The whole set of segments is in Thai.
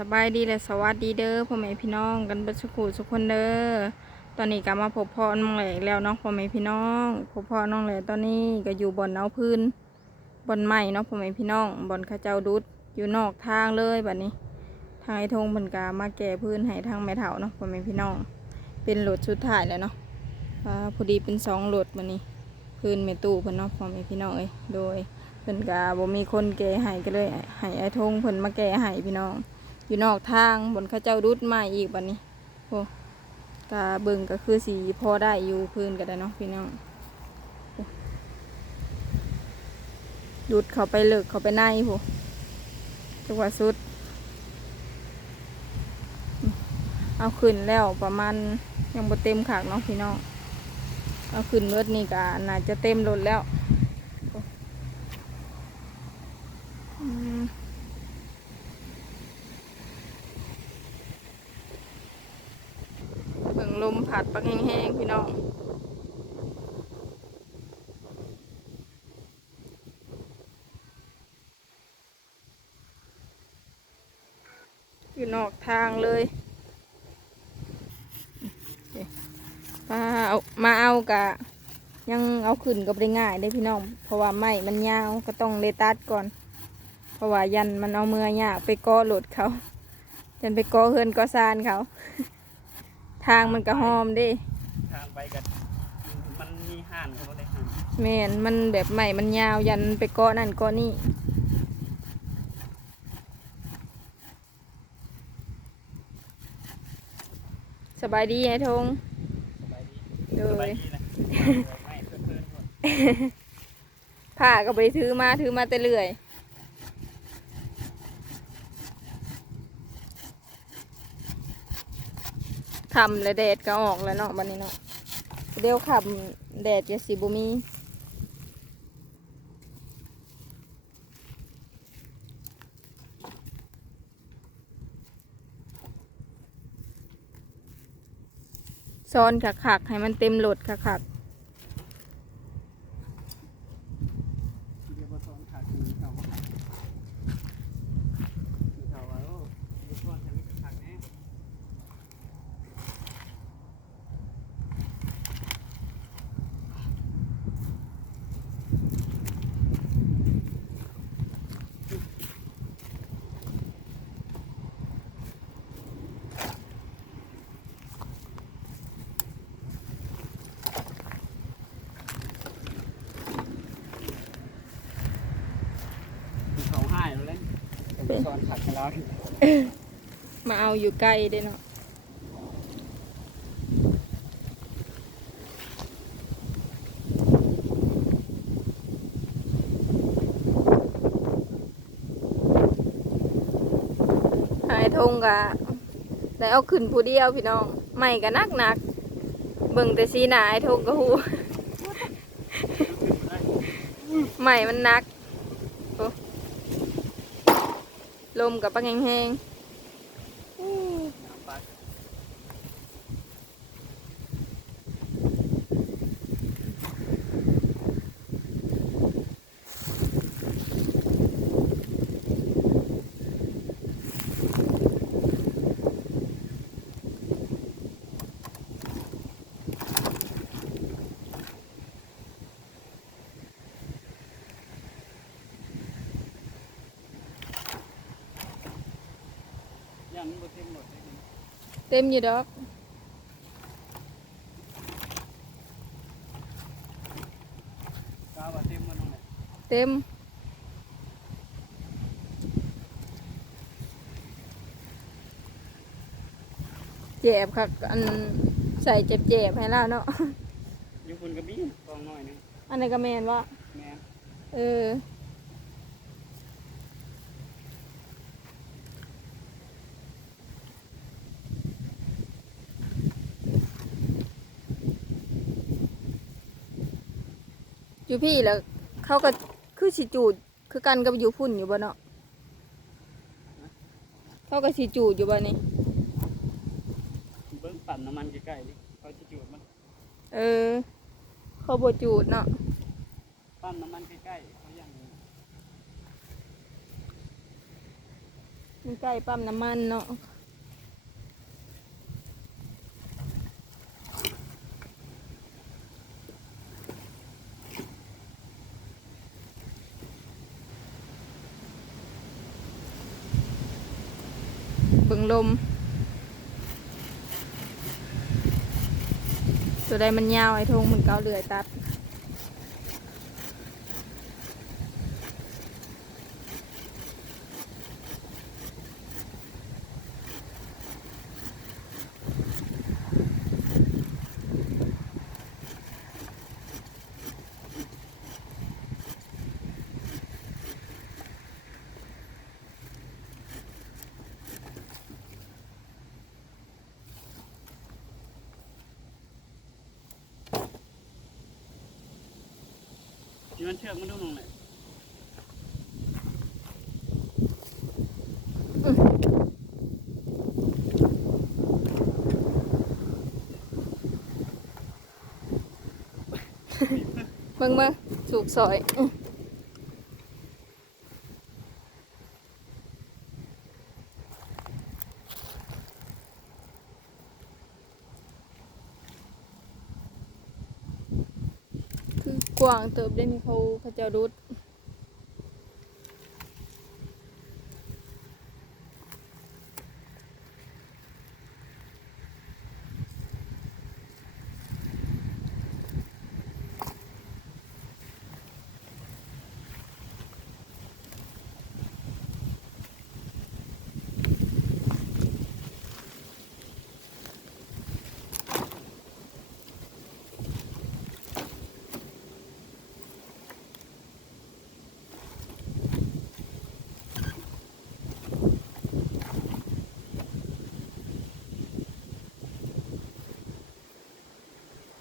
สบายดีและสวัสดีเด้อพ่อแม่พี่น้องกันบัสุขุสุกคนเด้อตอนนี้ก็มาพบพ่อน้องแหล่แล้วเนาะพ่อแม่พี่น้องพบพ่อน้องแหล่ตอนนี้ก็อยู่บนเอาพื้นบนใหม่เนาะพ่อแม่พี่น้องบนข้าเจ้าดุดอยู่นอกทางเลยแบัดนี้ ทางไอ้ทงเพิ่นกามาแก่พื้นให้ทางแม่เฒ่าเนาะพ่อแม่พี่น้อง เป็นโหลดสุดท้ายแล้วเนาะอ่าพอดีเป็นสองโหลดบัดนี้พื้นเมตู้เพิ่นเนาะพ่อแม่พี่น้องเอ้ยโดยเพิ่นกาบ่มีคนแก่ให้ก็เลยให้ไอ้ทงเพิ่นมาแก่ให้พี่น้อง อยู่นอกทางบนข้าเจ้ารุดมาอีกบัดนี้โอ้กาเบิ่งก็คือสีพอได้อยู่พื้นก็ได้เนาะพี่น้องรุดเขาไปเลิกเขาไปในโหจังหวะสุด เอาขึ้นแล้วประมาณยังบ่เต็มขากเนาะพี่น้องเอาขึ้นรถนี่ก็น่าจะเต็มรถแล้วโอ้อืม เบิ่งลมผัด ปักแห้งๆพี่น้องอยู่นอกทางเลยมาเอามาเอากะ ยังเอาขึ้นก็บ่ได้ง่ายได้พี่น้อง เพราะว่าไม้มันยาวก็ต้องเลตัดก่อน เพราะว่ายันมันเอาเมือยากไปก้อหลดเขายันไปก้อเฮือนก้อซานเขา ทางมันก็หอมเดิทางไปกันมันมีห่านเขาบ่ได้ห่านแม่นมันแบบใหม่มันยาวยันไปเกาะนั่นเกาะนี่สบายดีไอ้ทงสบายดีโดสบายยดีนะไม่เพื่อนๆหมดผ้าก็ไปถือมาถือมาแต่เรื่อย คำและแดดก็ออกแล้วเนาะบันนี้เนาะเดี๋ยวคำแดดจะสีบุมีซ้อนขักๆให้มันเต็มโหลดขักเดี๋ยวบ่ซ้อนขาดคือเขาคือเขาว่าโอ้เดี๋ยวซ้อนให้มันขาดแน่ เขาให้แล้วเลยเป็น ซ้านแล้วมาเอาอยู่ใกล้ด้เนาะหายทงกะได้เอาขึ้นผู้เดียวพี่น้องไม่กะนักหนักเบิ่งแต่สีหนาไอ้ทงก็หูใหม่มันนักโอ้ ลมกับปังแห้งๆอู้ น้ำปลา ย่างมันบ่เต็มหมดเลยนี่ เต็มอยู่ดอกกาว่าเต็มมันนั่นแหละเต็มเจ็บค่ะอันใส่เจ็บเจ็บๆให้แล้วเนาะอยู่คุณก็มีกองน้อยหนึงอันนี้ก็แมนว่าแม่นเออ อยู่พี่แล้ว เขาก็คือสิจูดคือกันกับอยู่พุ่นอยู่บ่เนาะเขาก็สิจูดอยู่บ่นี่เบิ่งปั่นน้ำมันใกล้ๆนี่เขาสิจูดมันเออ เขาบ่จูดเนาะปั้นน้ำมันใกล้ๆเขาย่างมันใกล้ปั๊มน้ำมันเนาะ เบิ่งลมตัวใดมัน นี่มันเชือกมันดูตรงเลยเบิ่งมาสูกซอยอื้อคือ กว้างเติบได้มีเขาเขาเจ้ารุด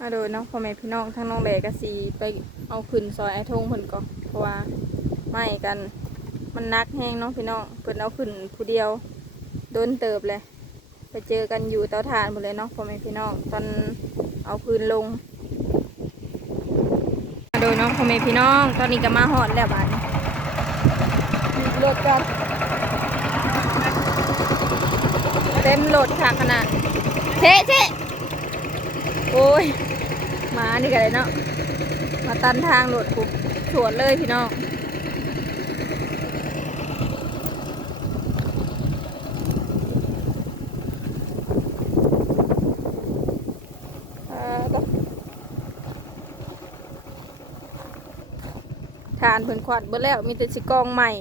มาโดยเนาะพ่อแม่พี่น้องทั้งน้องแหลกสีไปเอาขึ้นซอยไอ้ทงเพิ่นก็เพราะว่าไม่กันมันนักแห้งเนาะพี่น้องเพิ่นเอาขึ้นผู้เดียวโดนเติบเลย ไปเจอกันอยู่เตาถ่านหมดเลยเนาะพ่อแม่พี่น้องตอนเอาพื้นลงมาโดยน้องพ่อแม่พี่น้อง ตอนนี้ก็มาหอดแล้วบานรถกันเต็มรถค่ะขนาดเชะเชะโอ้ย มานี่กันเลยเนาะ มาตันทางโหลดกูสวนเลยพี่น้องทานเพิ่นขวัดเบิดแล้วมีแต่สิกองใหม่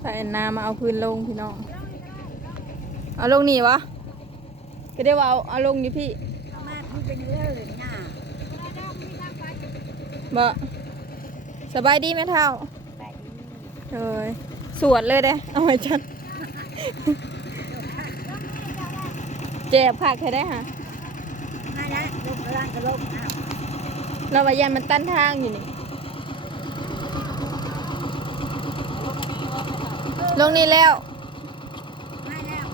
ใส่น้ำมาเอาพื้นลงพี่น้อง เอาลงนี่วะ ก็ได้ว่าเอาเอาลงอยู่พี่มาที่เป็นเรื่องเลยน่ะบ่สบายดีไหมเท่าไปดีเอ้ยสวดเลยเด้ เอาไว้จันเจ็บผักใครได้ฮะมาละลงกระลานกระลงอะเราว่ายันมันตั้นทางอยู่นี่ ลงนี่แล้วมาแล้ว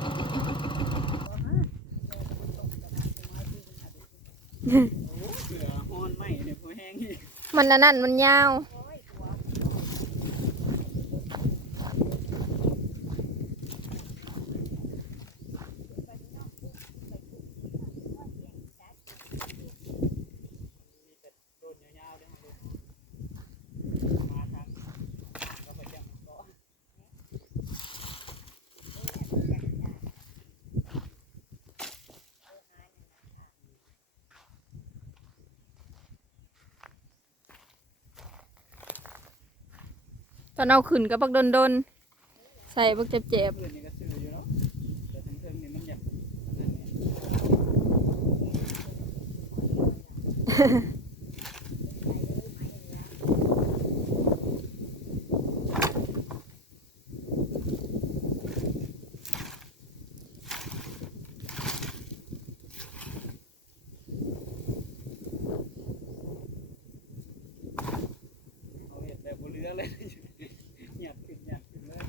เสือฮอนไหมเนี่ยพอแห้งอีกมันอันนั่นมันยาว มีแต่โดนยาวๆเลยครับผมมาทางก็ไปแจ้งก็ ม ตอนเอาขึ้นก็บักดนๆใส่บักเจ็บพื้นนี่ก็ซื้อยู่เนาะแต่ทั้งเทิงนี่มันอยากนั่นนี่ เอาเห็ดแบบบนเรือเลย หยับขึ้นหยับขึ้นเลย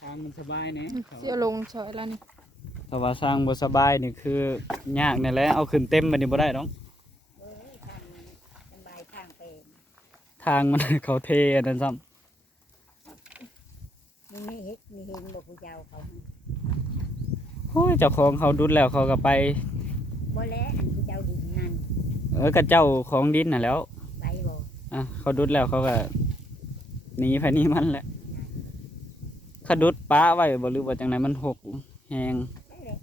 ทางมันสบายเนี่ยๆเสียลงซอยแล้วนี่แต่ว่าสร้างบ่สบายนี่คือยากนี่แหละเอาขึ้นเต็มบัดนี้บ่ได้ดอกเอ้ยทางสบายทางเป็นทางมันเขาเทอันนั้นซ้ำมีไม่เห็ดมีเห็นบอกผู้เจ้าเขาโอ้ยเจ้าของเขาดุดแล้วเขาก็ไปบ่แล้วอันผู้เจ้าดินนั่นเออกับเจ้าของดินน่ะแหล้วไปบ่อะเขาดุดแล้วเขาก็หนีไปหนี่มันแหละเขาดุดป้าไว้บ่หรือว่าจังไดมันหกแฮงไปเลย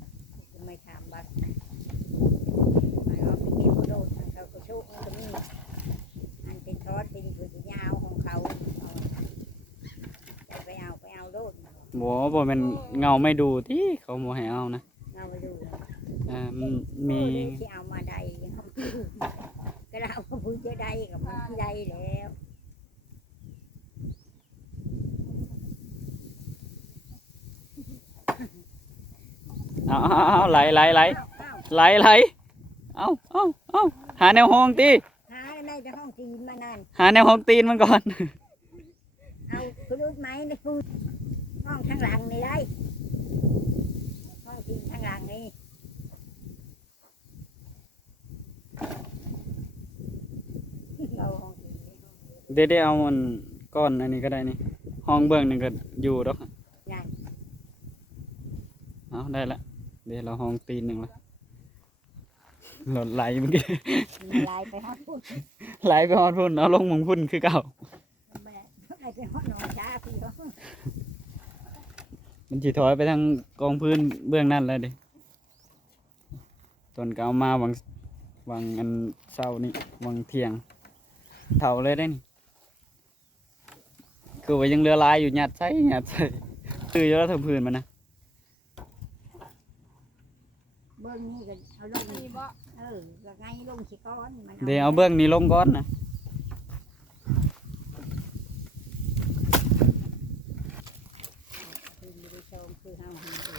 ไม่ถามบัดมาเอาไปเก็บโดดทางเขาก็โชคมันก็มีอันเป็นทอดเป็นผืนยาวของเขาเอาไปเอาไปเอาโดดบ่บ่แม่นเงาไม่ดูที่เขาบ่ให้เอานะเอาไปดูเอ่ามันมีที่เอามาได้เอาไปดูก็เราก็พูดจะได้กับมันที่ได้แล้ว เอาเอาเอาไหลไหลไหลเอาเอาไหลไหลเอาเอาเอาหาแนวห้องตีหาในแต่ห้องจีนมานานหาแนวห้องตีนมันก่อน เอาคุณรู้ไหมในคูห้องข้างหลังนี่ได้ห้องจีนข้างหลังนี่เราห้องจีนนี่ห้องจีนเดี๋ยวได้เอามันก้อนอันนี้ก็ได้นี่ ห้องเบื้องหนึงก็อยู่ดอกได้เอาได้ละ เดี๋ยวเราห้องตีนหนึ่งละหลดไหลเมื่อกี้มันลายไปห้องพูดไหลไปฮอดพุ่นเอาลงหมองพุ่นคือเก่า แม่ไอ้ไปห้องนอนช้าพี่เขามันจีถอยไปทางกองพื้นเบื้องนั่นเลยดิตอนก็เอามาวังวังอันเศร้านี่วังเที่ยงเท่าเลยได้นี่คือว่ายังเรือลายอยู่หยัดใส่หยัดใส่คืออยู่แล้วทางพื้นมันนะ เบิ้งนี่ก็เอาลงนี่บ่เออก็ไงลงสิก้อนมันเดี๋ยวเอาเบื้องนี้ลงก่อนนะคือไม่ได้ชมคือเฮาเห็นอยู่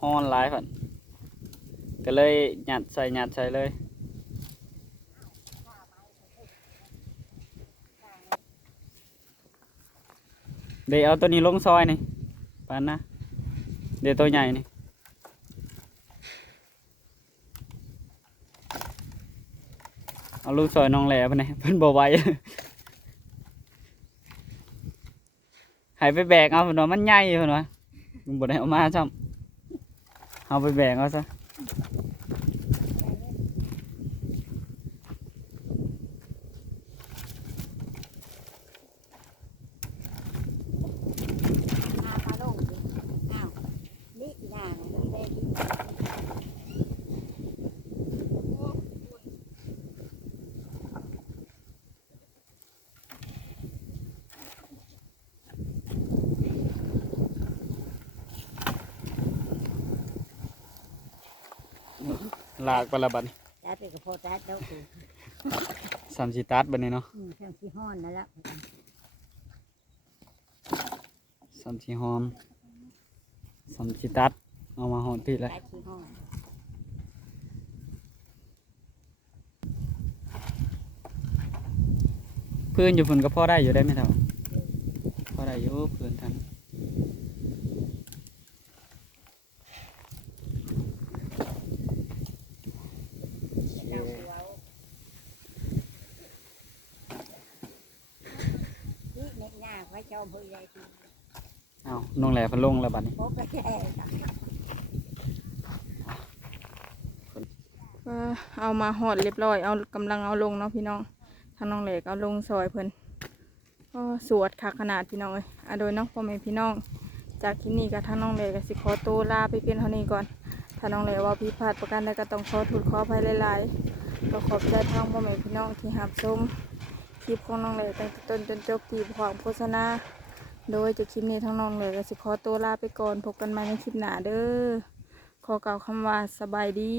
ฮ้อนหลายผ่น ก็เลยหยัดใส่หยัดใส่เลยเดี๋ยวเอาตัวนี้ลงซอยนี่ปานนะเดี๋ยวตัวใหญ่นี่เอาลูกซอยน้องแหล่ไปไหนเพิ่นบ่ไหวให้ไปแบกเอาเพิ่นว่ามันใหญ่เพิ่นว่าบ่ได้เอามาซ้ำเอาไปแบกเอาซะ Thank you. ลากไปละบัดนี้แล้วไปกับพ่อแท้แล้วคือสามสิตัดบัดนี้เนาะอืมเครื่องที่ห้อนนั่นแหละสามสิหอมสามสิตัด เอามาหอมพี่เลยใช้ที่ห้อนพื้นอยู่ฝุ่นก็พอได้อยู่ได้ไหมเท่าพอได้อยู่พื้นทัน เราเอา เจ้าเพื่อใหญ่ที เอา น้องแหล่เพิ่นลงแล้วบัดนี้พบไปแก่กันก็เอามาหอดเรียบร้อย เอากำลังเอาลงเนาะพี่น้องทางน้องเหล็กเอาลงซอยเพิ่นก็สวดคักขนาดพี่น้องเอ้ยอะโดยน้องพ่อแม่พี่น้อง จากที่นี่กับทางน้องเหล็กสิขอตัวลาไปเพียงเท่านี้ก่อนถ้าน้องเหล็กว่าพิดพลาทประการใดก็ต้องขอโทุนขออภัยหลายๆก็ขอบใจทางพ่อแม่พี่น้องที่หับชมคลิปของน้องเหล็กตั้งแต่ต้นจนจบที่ความโฆษณา โดยจะคลิปนี้ทั้งน้องเลยกก็สิขอตัวลาไปก่อนพบกันใหม่ในคลิปหน้าเด้อขอกล่าวคำว่าสบายดี